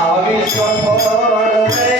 আমি সফল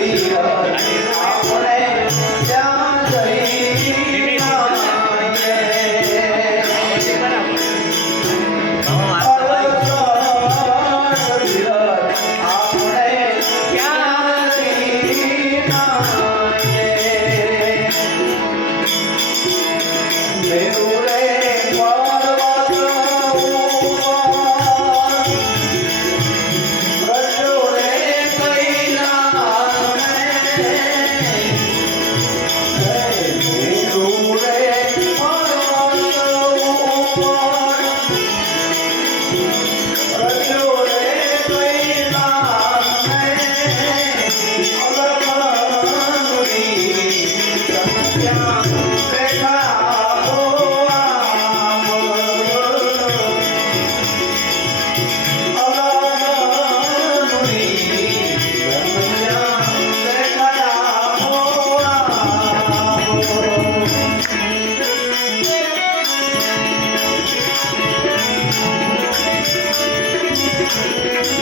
Bây giờ, hãy đi.